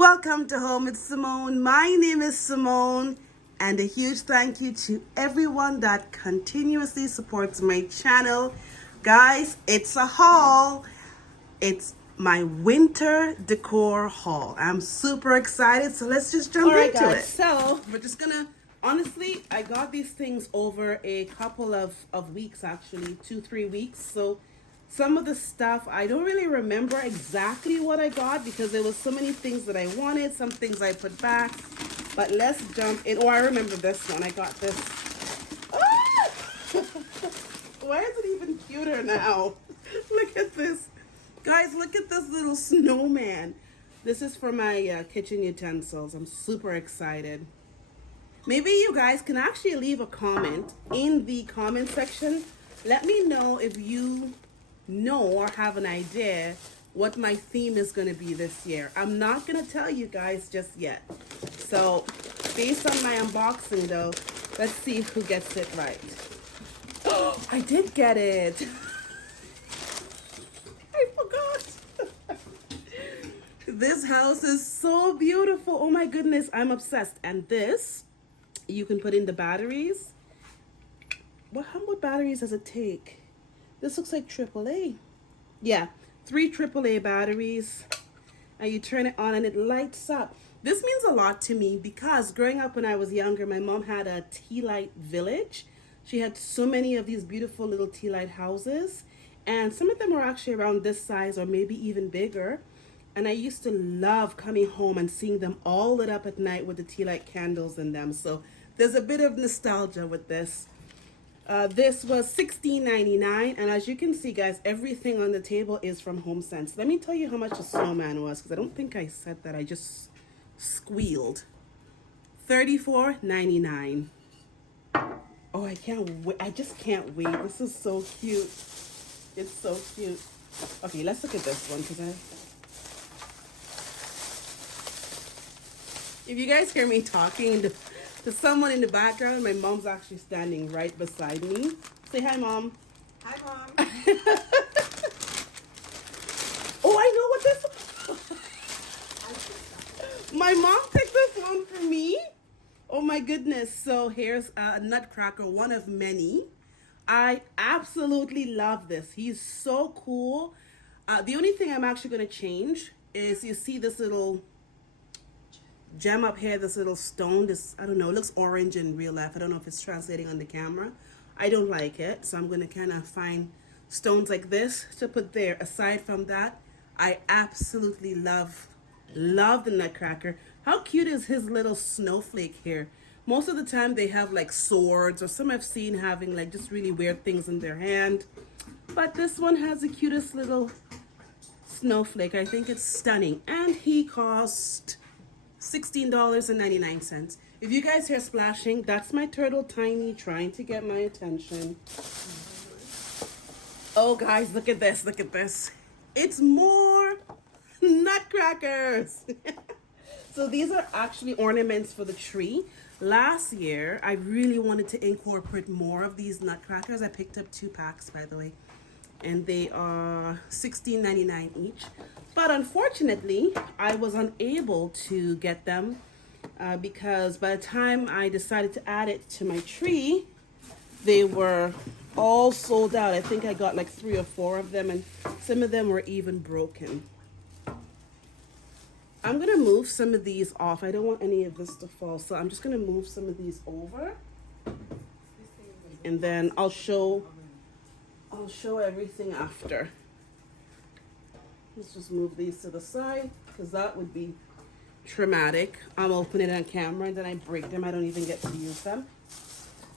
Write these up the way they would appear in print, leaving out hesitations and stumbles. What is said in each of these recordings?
Welcome to Home with Simone. My name is Simone, and a huge thank you to everyone that continuously supports my channel. Guys, it's a haul. It's my winter decor haul. I'm super excited, so let's just jump into it. So we're just gonna, honestly, I got these things over a couple of weeks, actually, 2-3 weeks. So some of the stuff, I don't really remember exactly what I got because there was so many things that I wanted, some things I put back. But let's jump in. Oh, I remember this one. I got this. Ah! Why is it even cuter now? Look at this. Guys, look at this little snowman. This is for my kitchen utensils. I'm super excited. Maybe you guys can actually leave a comment in the comment section. Let me know if you know or have an idea what my theme is going to be this year. I'm not going to tell you guys just yet. So based on my unboxing though, let's see who gets it right. Oh, I did get it. I forgot. This house is so beautiful. Oh my goodness, I'm obsessed. And this, you can put in the batteries. Well, how many batteries does it take? This looks like AAA. Yeah, 3 AAA batteries. And you turn it on and it lights up. This means a lot to me because growing up when I was younger, my mom had a tea light village. She had so many of these beautiful little tea light houses. And some of them were actually around this size or maybe even bigger. And I used to love coming home and seeing them all lit up at night with the tea light candles in them. So there's a bit of nostalgia with this. This was $16.99, and as you can see, guys, everything on the table is from HomeSense. Let me tell you how much the snowman was, because I don't think I said that. I just squealed. $34.99. Oh, I can't wait. I just can't wait. This is so cute. It's so cute. Okay, let's look at this one, because if you guys hear me talking to someone in the background, my mom's actually standing right beside me. Say hi, Mom. Hi, Mom. Oh, I know what this is. My mom picked this one for me. Oh my goodness. So here's a nutcracker, one of many. I absolutely love this. He's so cool. The only thing I'm actually going to change is you see this little gem up here, this little stone. This, I don't know, it looks orange in real life. I don't know if it's translating on the camera. I don't like it, so I'm going to kind of find stones like this to put there. Aside from that, I absolutely love the nutcracker. How cute is his little snowflake here? Most of the time they have like swords, or some I've seen having like just really weird things in their hand. But this one has the cutest little snowflake. I think it's stunning. And he cost $16.99. If you guys hear splashing, that's my turtle Tiny trying to get my attention. Oh guys, look at this, look at this. It's more nutcrackers. So these are actually ornaments for the tree. Last year, I really wanted to incorporate more of these nutcrackers. I picked up 2 packs, by the way, and they are $16.99 each. But unfortunately, I was unable to get them because by the time I decided to add it to my tree, they were all sold out. I think I got like 3 or 4 of them, and some of them were even broken. I'm going to move some of these off. I don't want any of this to fall, so I'm just going to move some of these over. And then I'll show everything after. Let's just move these to the side because that would be traumatic. I'm opening it on camera and then I break them. I don't even get to use them.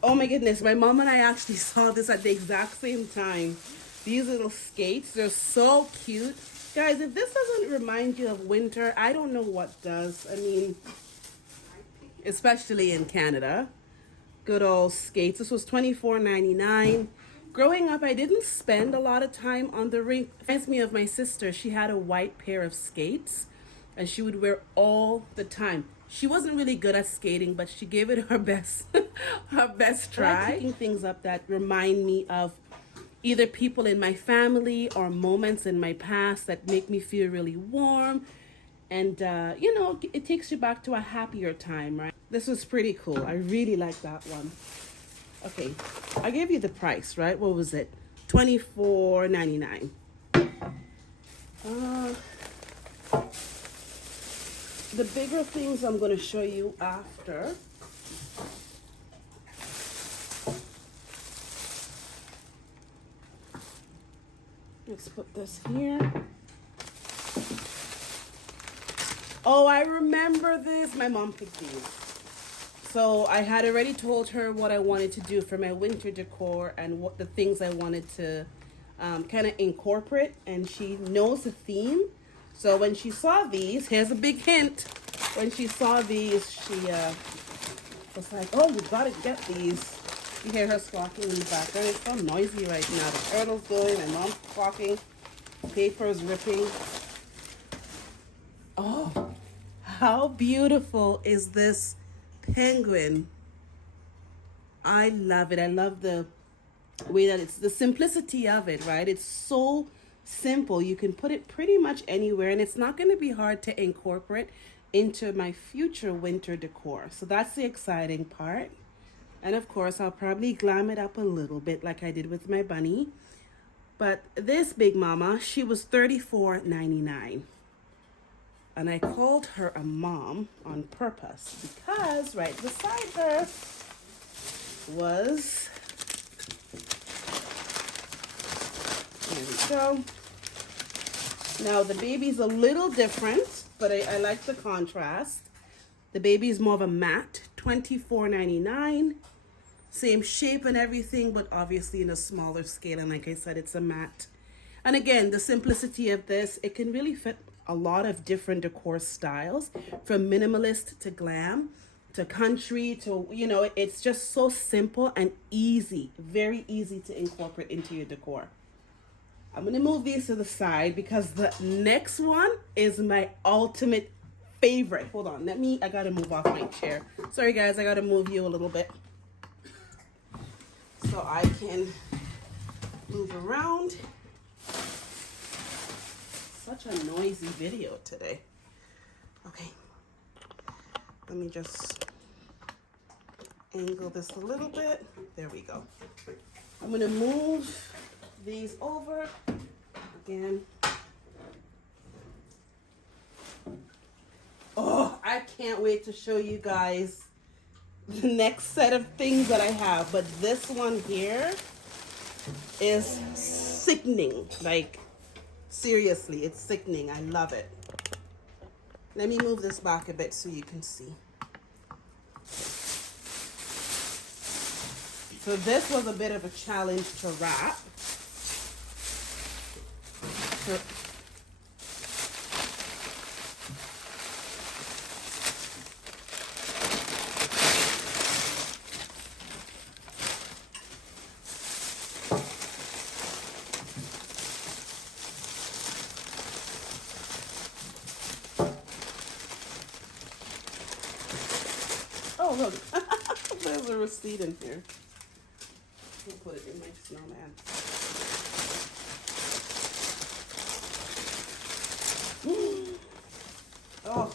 Oh my goodness, my mom and I actually saw this at the exact same time. These little skates, they're so cute. Guys, if this doesn't remind you of winter, I don't know what does. I mean, especially in Canada. Good old skates. This was $24.99. Growing up, I didn't spend a lot of time on the rink. It reminds me of my sister. She had a white pair of skates and she would wear all the time. She wasn't really good at skating, but she gave it her best, her best try. I like picking things up that remind me of either people in my family or moments in my past that make me feel really warm And, you know, it takes you back to a happier time, right? This was pretty cool. I really like that one. Okay, I gave you the price, right? What was it? $24.99. The bigger things I'm going to show you after. Let's put this here. Oh, I remember this. My mom picked these. So I had already told her what I wanted to do for my winter decor and what the things I wanted to kind of incorporate. And she knows the theme. So when she saw these, here's a big hint. When she saw these, she was like, oh, you gotta get these. You hear her squawking in the background. It's so noisy right now. The turtle's going, my mom's squawking, paper's ripping. Oh, how beautiful is this penguin? I love it. I love the way that it's the simplicity of it, right? It's so simple. You can put it pretty much anywhere, and it's not going to be hard to incorporate into my future winter decor. So that's the exciting part. And of course, I'll probably glam it up a little bit like I did with my bunny. But this big mama, she was $34.99. And I called her a mom on purpose because right beside her was, there we go. Now the baby's a little different, but I like the contrast. The baby's more of a matte, $24.99. Same shape and everything, but obviously in a smaller scale. And like I said, it's a matte. And again, the simplicity of this, it can really fit a lot of different decor styles, from minimalist to glam to country to, you know, it's just so simple and easy, very easy to incorporate into your decor. I'm gonna move these to the side because the next one is my ultimate favorite. Hold on, I gotta move off my chair. Sorry guys, I gotta move you a little bit so I can move around. Such a noisy video today. Okay, let me just angle this a little bit. There we go. I'm gonna move these over again. Oh, I can't wait to show you guys the next set of things that I have, but this one here is sickening. Like, seriously, it's sickening. I love it. Let me move this back a bit so you can see. So this was a bit of a challenge to wrap. Oh, look. There's a receipt in here. I'll put it in my snowman. Oh.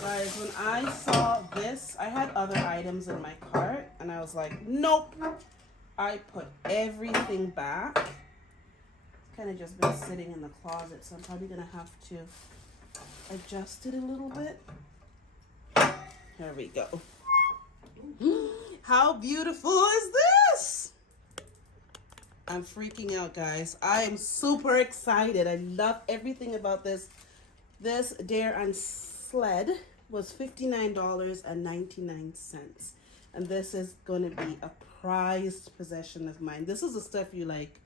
Guys, when I saw this, I had other items in my cart and I was like, nope. I put everything back. It's kind of just been sitting in the closet, so I'm probably gonna have to adjust it a little bit. There we go. How beautiful is this? I'm freaking out, guys. I am super excited. I love everything about this. This Dare and Sled was $59.99. And this is going to be a prized possession of mine. This is the stuff you like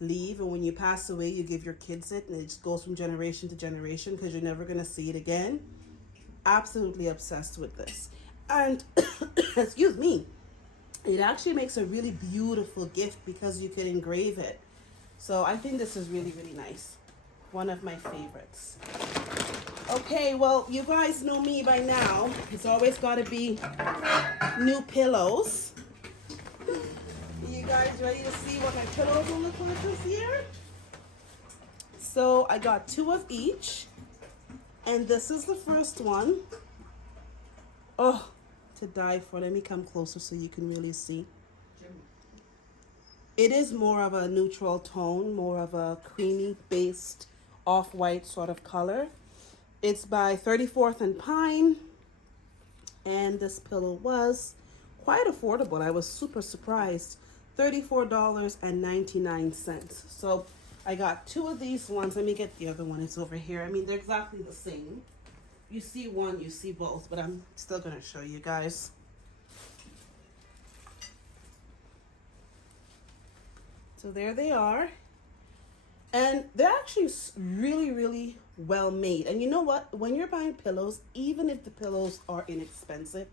leave, and when you pass away, you give your kids it, and it just goes from generation to generation because you're never going to see it again. Absolutely obsessed with this. And, excuse me, it actually makes a really beautiful gift because you can engrave it. So I think this is really, really nice. One of my favorites. Okay, well, you guys know me by now. It's always got to be new pillows. You guys ready to see what my pillows will look like this year? So I got 2 of each. And this is the first one. Oh, to die for. Let me come closer so you can really see. It is more of a neutral tone, more of a creamy based off-white sort of color. It's by 34th and Pine, and this pillow was quite affordable. I was super surprised. $34.99. So I got 2 of these ones. Let me get the other one. It's over here. I mean, they're exactly the same. You see one, you see both, but I'm still going to show you guys. So there they are. And they're actually really, really well made. And you know what? When you're buying pillows, even if the pillows are inexpensive,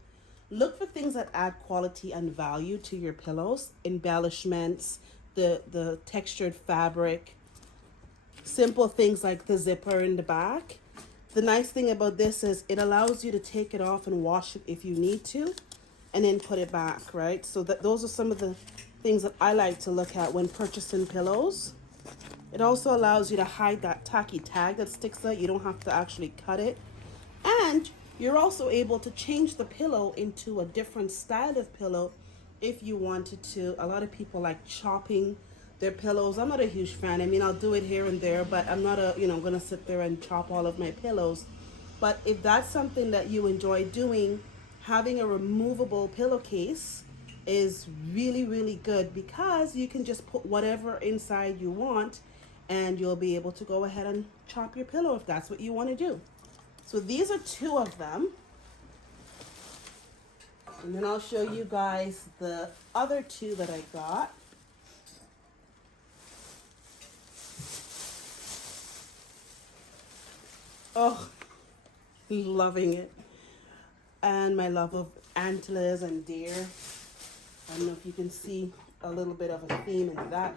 look for things that add quality and value to your pillows. Embellishments, the textured fabric, simple things like the zipper in the back. The nice thing about this is it allows you to take it off and wash it if you need to, and then put it back, right? So those are some of the things that I like to look at when purchasing pillows. It also allows you to hide that tacky tag that sticks out. You don't have to actually cut it. And you're also able to change the pillow into a different style of pillow if you wanted to. A lot of people like chopping their pillows. I'm not a huge fan. I mean, I'll do it here and there, but I'm not going to sit there and chop all of my pillows. But if that's something that you enjoy doing, having a removable pillowcase is really, really good, because you can just put whatever inside you want, and you'll be able to go ahead and chop your pillow if that's what you want to do. So these are 2 of them. And then I'll show you guys the other 2 that I got. Oh, loving it. And my love of antlers and deer. I don't know if you can see a little bit of a theme in that.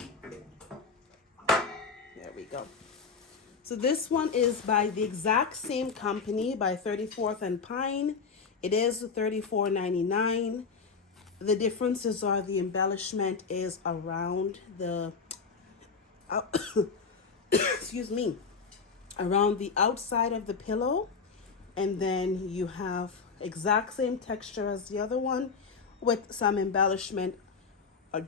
There we go. So this one is by the exact same company, by 34th and Pine. It is $34.99. The differences are the embellishment is around the, excuse me, around the outside of the pillow. And then you have exact same texture as the other one with some embellishment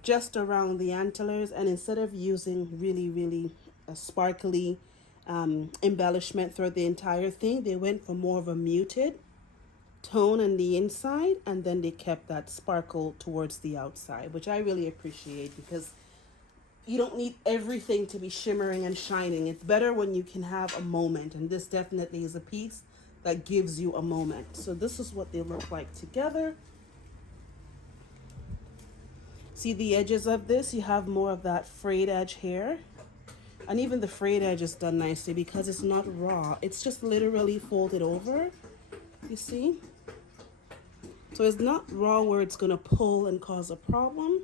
just around the antlers. And instead of using really, really a sparkly embellishment throughout the entire thing, they went for more of a muted tone on the inside, and then they kept that sparkle towards the outside, which I really appreciate, because you don't need everything to be shimmering and shining. It's better when you can have a moment, and this definitely is a piece that gives you a moment. So this is what they look like together. See the edges of this? You have more of that frayed edge here. And even the frayed edge is done nicely because it's not raw. It's just literally folded over, you see? So it's not raw where it's gonna pull and cause a problem,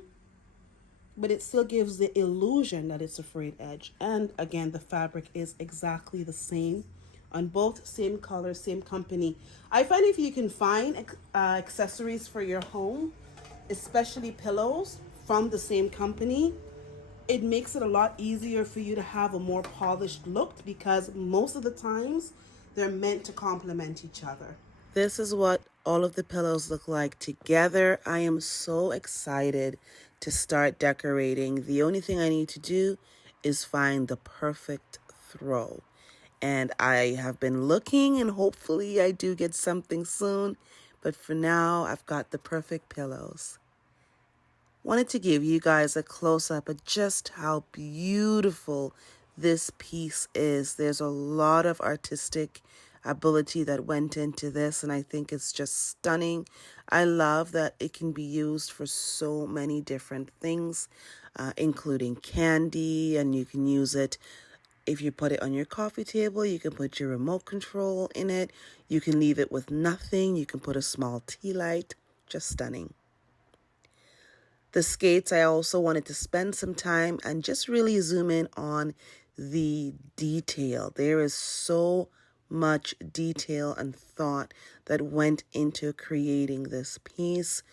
but it still gives the illusion that it's a frayed edge. And again, the fabric is exactly the same on both, same color, same company. I find if you can find accessories for your home, especially pillows from the same company, it makes it a lot easier for you to have a more polished look, because most of the times they're meant to complement each other. This is what all of the pillows look like together. I am so excited to start decorating. The only thing I need to do is find the perfect throw. And I have been looking, and hopefully I do get something soon. But for now, I've got the perfect pillows. Wanted to give you guys a close-up of just how beautiful this piece is. There's a lot of artistic ability that went into this, and I think it's just stunning. I love that it can be used for so many different things, including candy, and you can use it if you put it on your coffee table. You can put your remote control in it. You can leave it with nothing. You can put a small tea light. Just stunning. The skates, I also wanted to spend some time and just really zoom in on the detail. There is so much detail and thought that went into creating this piece.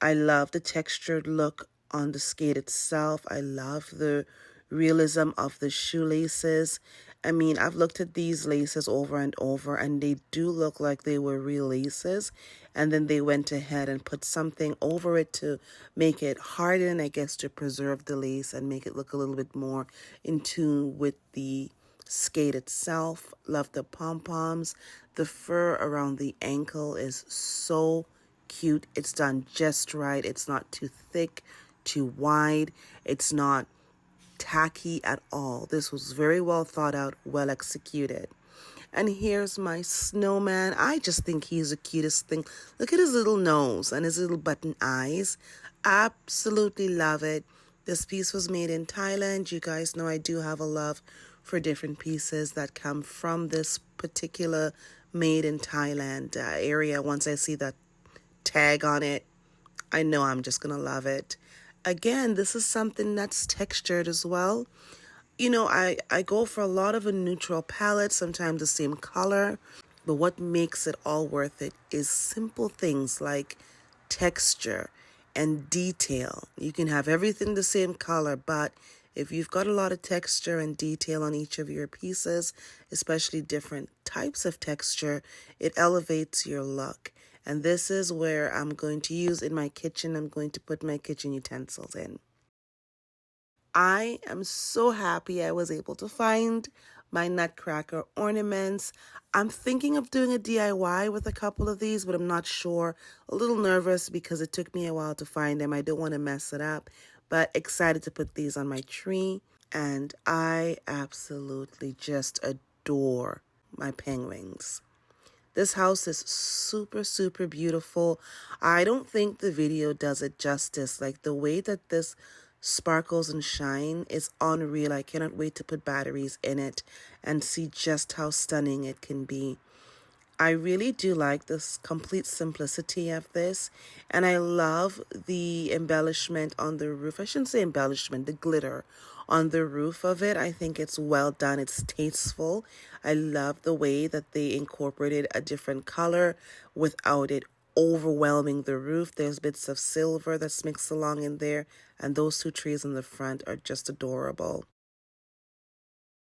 I love the textured look on the skate itself. I love the realism of the shoelaces. I mean, I've looked at these laces over and over, and they do look like they were real laces. And then they went ahead and put something over it to make it harden, I guess, to preserve the lace and make it look a little bit more in tune with the skate itself. Love the pom-poms. The fur around the ankle is so cute. It's done just right. It's not too thick, too wide. It's not tacky at all. This was very well thought out, well executed. And here's my snowman. I just think he's the cutest thing. Look at his little nose and his little button eyes. Absolutely love it. This piece was made in Thailand. You guys know I do have a love for different pieces that come from this particular made in Thailand area. Once I see that tag on it, I know I'm just going to love it. Again, this is something that's textured as well. You know, I go for a lot of a neutral palette, sometimes the same color, but what makes it all worth it is simple things like texture and detail. You can have everything the same color, but if you've got a lot of texture and detail on each of your pieces, especially different types of texture, it elevates your look. And this is where I'm going to use in my kitchen. I'm going to put my kitchen utensils in. I am so happy I was able to find my nutcracker ornaments. I'm thinking of doing a DIY with a couple of these, but I'm not sure. A little nervous because it took me a while to find them. I don't want to mess it up, but excited to put these on my tree. And I absolutely just adore my penguins. This house is super, super beautiful. I don't think the video does it justice. Like the way that this sparkles and shine is unreal. I cannot wait to put batteries in it and see just how stunning it can be. I really do like this complete simplicity of this, and I love the embellishment on the roof. I shouldn't say embellishment, the glitter on the roof of it. I think it's well done. It's tasteful. I love the way that they incorporated a different color without it overwhelming the roof. There's bits of silver that's mixed along in there, and those two trees in the front are just adorable.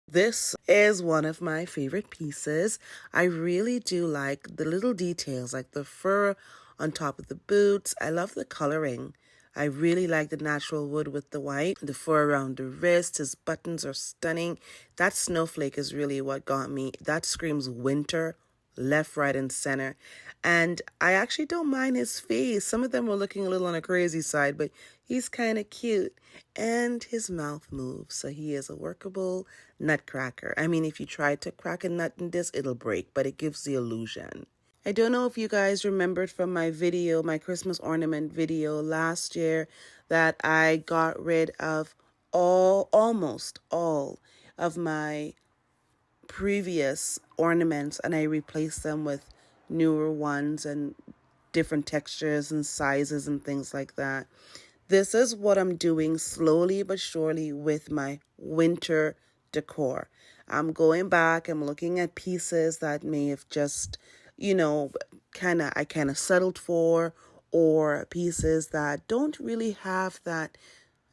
This is one of my favorite pieces. I really do like the little details, like the fur on top of the boots. I love the coloring. I really like the natural wood with the white. The fur around the wrist, his buttons are stunning. That snowflake is really what got me. That screams winter, left, right, and center. And I actually don't mind his face. Some of them were looking a little on the crazy side, but he's kind of cute. And his mouth moves, so he is a workable nutcracker. I mean, if you try to crack a nut in this, it'll break, but it gives the illusion. I don't know if you guys remembered from my video, my Christmas ornament video last year, that I got rid of almost all of my previous ornaments and I replaced them with newer ones and different textures and sizes and things like that. This is what I'm doing slowly but surely with my winter decor. I'm going back, I'm looking at pieces that may have just, I kind of settled for, or pieces that don't really have that,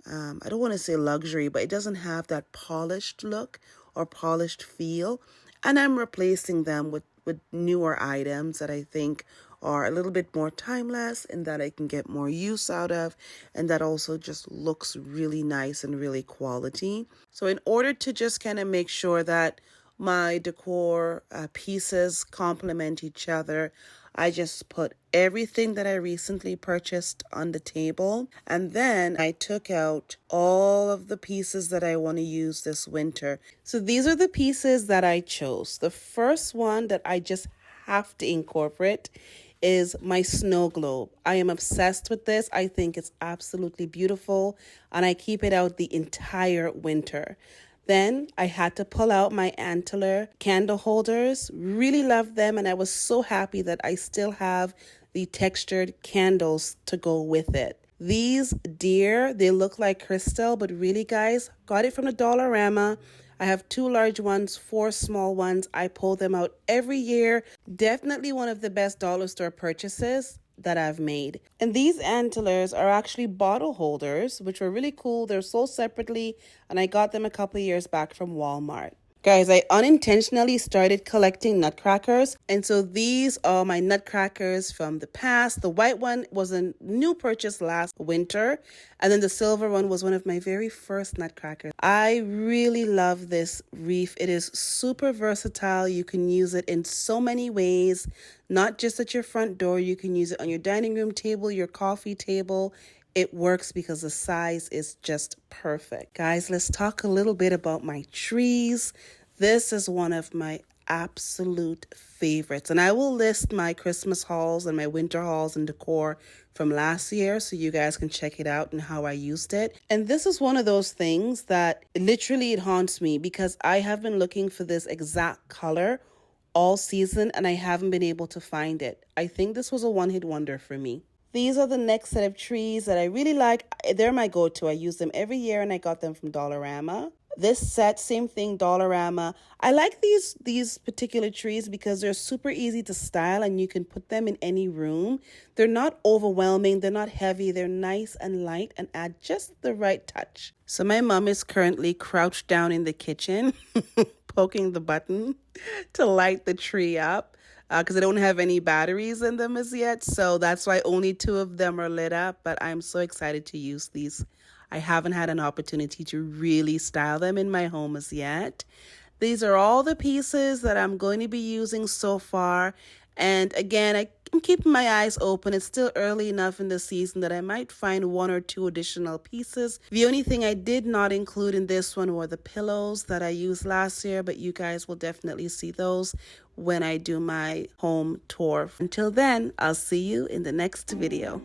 I don't want to say luxury, but it doesn't have that polished look or polished feel. And I'm replacing them with newer items that I think are a little bit more timeless and that I can get more use out of, and that also just looks really nice and really quality. So in order to just kind of make sure that my decor pieces complement each other, I just put everything that I recently purchased on the table, and then I took out all of the pieces that I want to use this winter. So these are the pieces that I chose. The first one that I just have to incorporate is my snow globe. I am obsessed with this. I think it's absolutely beautiful, and I keep it out the entire winter. Then I had to pull out my antler candle holders. Really love them, and I was so happy that I still have the textured candles to go with it. These deer, they look like crystal, but really guys, got it from the Dollarama. I have 2 large ones, 4 small ones. I pull them out every year. Definitely one of the best dollar store purchases that I've made. And these antlers are actually bottle holders, which were really cool. They're sold separately, and I got them a couple of years back from Walmart. Guys, I unintentionally started collecting nutcrackers, and so these are my nutcrackers from the past. The white one was a new purchase last winter, and then the silver one was one of my very first nutcrackers. I really love this wreath. It is super versatile. You can use it in so many ways, not just at your front door. You can use it on your dining room table, your coffee table. It works because the size is just perfect. Guys, let's talk a little bit about my trees. This is one of my absolute favorites. And I will list my Christmas hauls and my winter hauls and decor from last year so you guys can check it out and how I used it. And this is one of those things that literally it haunts me because I have been looking for this exact color all season and I haven't been able to find it. I think this was a one-hit wonder for me. These are the next set of trees that I really like. They're my go-to. I use them every year and I got them from Dollarama. This set, same thing, Dollarama. I like these particular trees because they're super easy to style and you can put them in any room. They're not overwhelming, they're not heavy, they're nice and light and add just the right touch. So my mom is currently crouched down in the kitchen, poking the button to light the tree up. Because I don't have any batteries in them as yet. So that's why only 2 of them are lit up. But I'm so excited to use these. I haven't had an opportunity to really style them in my home as yet. These are all the pieces that I'm going to be using so far. And again, I'm keeping my eyes open. It's still early enough in the season that I might find 1 or 2 additional pieces. The only thing I did not include in this one were the pillows that I used last year, but you guys will definitely see those when I do my home tour. Until then, I'll see you in the next video.